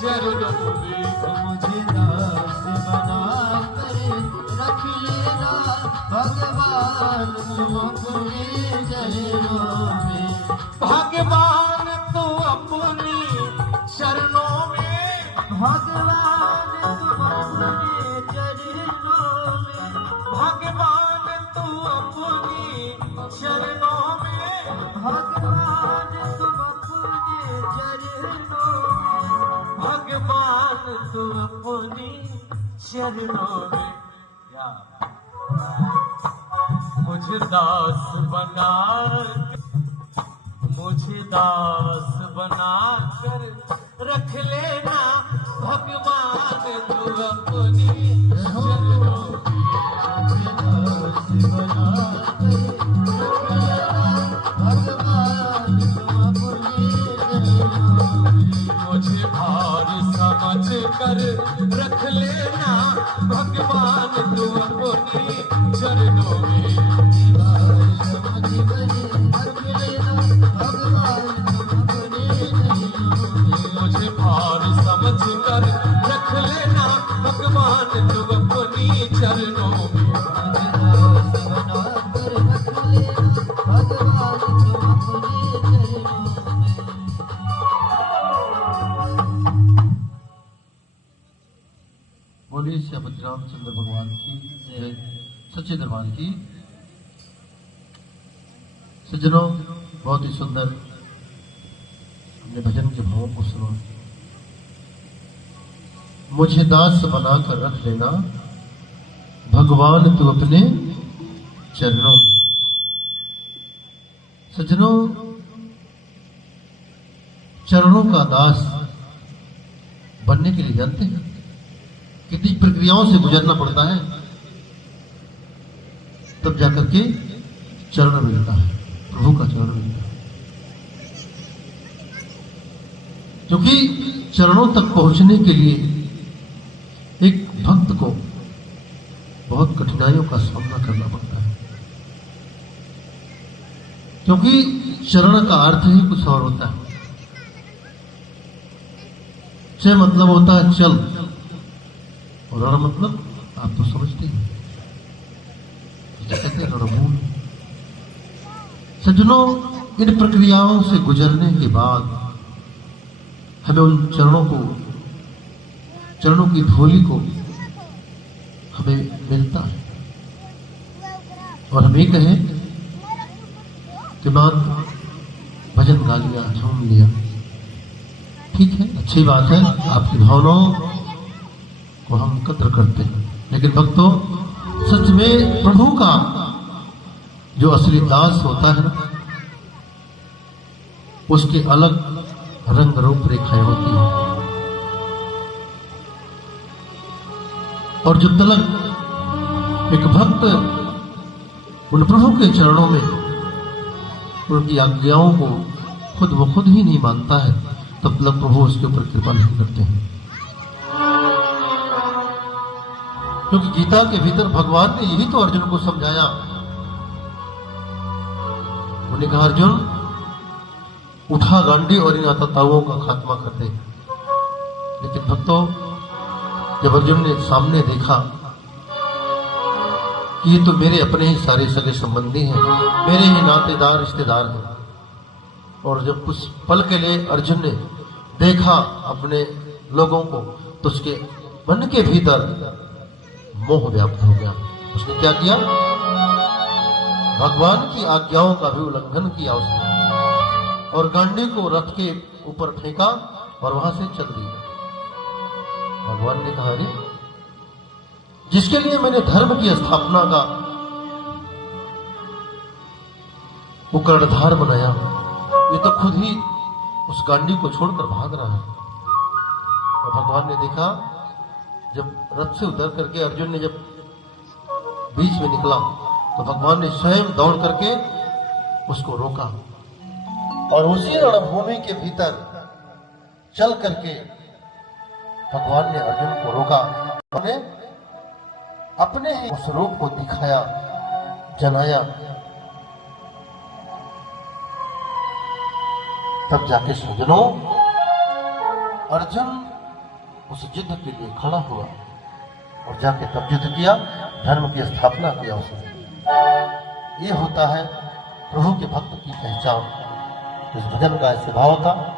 चरणों में मुझे दास बना कर रख लेना भगवान तुम अपने चरणों में। भगवान तू अपनी चरणों में, भगवान तुम अपने चरणों में। भगवान तू अपनी चरणों में, भगवान तुम अपने चरणों में। भगवान तू अपनी चरणों में। या मुझे दास बना, मुझे दास बना कर रख लेना भगवान तू अपनी चरणों में। दास बना कर रख लेना भगवान तुम अपने चरणों में। मुझे भार समझ कर रख लेना भगवान तू अपनी चरणों में। समझ कर रख लेना भगवान तुम अपने चरणों में। मुझे भार समझ कर रख लेना भगवान तू अपनी चरणों में। दास बना कर रख लेना भगवान तुम अपने चरणों में। बोलिए श्री रामचंद्र भगवान की जय, सच्चे दरबार की। सज्जनों, बहुत ही सुंदर हमने भजन के भावों को सुना। मुझे दास बनाकर रख लेना भगवान तू अपने चरणों में। सज्जनों, चरणों का दास बनने के लिए जानते हैं कितनी प्रक्रियाओं से गुजरना पड़ता है, तब जाकर के चरण मिलता है, प्रभु का चरण मिलता है। क्योंकि चरणों तक पहुंचने के लिए एक भक्त को बहुत कठिनाइयों का सामना करना पड़ता है। क्योंकि चरण का अर्थ ही कुछ और होता है। च मतलब होता है चल, और रण मतलब आप तो समझते हैं, कहते हैं रणभूमि। सज्जनों, इन प्रक्रियाओं से गुजरने के बाद हमें उन चरणों की धूलि को हमें मिलता है। और हम ये कहें कि मात्र भजन गा लिया, झूम लिया, ठीक है, अच्छी बात है, आपकी भावनाओं को हम कद्र करते हैं। लेकिन भक्तों, सच में प्रभु का जो असली दास होता है ना, उसके अलग रंग रूप रेखाएं होती हैं। और जब तक एक भक्त उन प्रभु के चरणों में उनकी आज्ञाओं को खुद व खुद ही नहीं मानता है, तब तक प्रभु उसके ऊपर कृपा नहीं करते हैं। क्योंकि गीता के भीतर भगवान ने यही तो अर्जुन को समझाया। उन्होंने कहा, अर्जुन उठा गांडी और इन आतताओं का खात्मा कर दे। लेकिन भक्तों, जब अर्जुन ने सामने देखा कि ये तो मेरे अपने ही सारे सगे संबंधी हैं, मेरे ही नातेदार रिश्तेदार हैं, और जब कुछ पल के लिए अर्जुन ने देखा अपने लोगों को, तो उसके मन के भीतर मोह व्याप्त हो गया। उसने क्या किया? भगवान की आज्ञाओं का भी उल्लंघन किया उसने, और गांडी को रथ के ऊपर फेंका और वहां से चल दिया। भगवान ने कहा, अरे जिसके लिए मैंने धर्म की स्थापना का वो कर्णधार बनाया, ये तो खुद ही उस गांडी को छोड़कर भाग रहा है। और भगवान ने देखा, जब रथ से उतर करके अर्जुन ने जब बीच में निकला, तो भगवान ने स्वयं दौड़ करके उसको रोका, और उसी रणभूमि के भीतर चल करके भगवान ने अर्जुन को रोका। उन्होंने अपने ही उस रूप को दिखाया, जनाया। तब जाके सज्जनों, अर्जुन उस युद्ध के लिए खड़ा हुआ और जाके तब युद्ध किया, धर्म की स्थापना किया उसने। ये होता है प्रभु के भक्त की पहचान। इस भजन का ऐसे भाव था।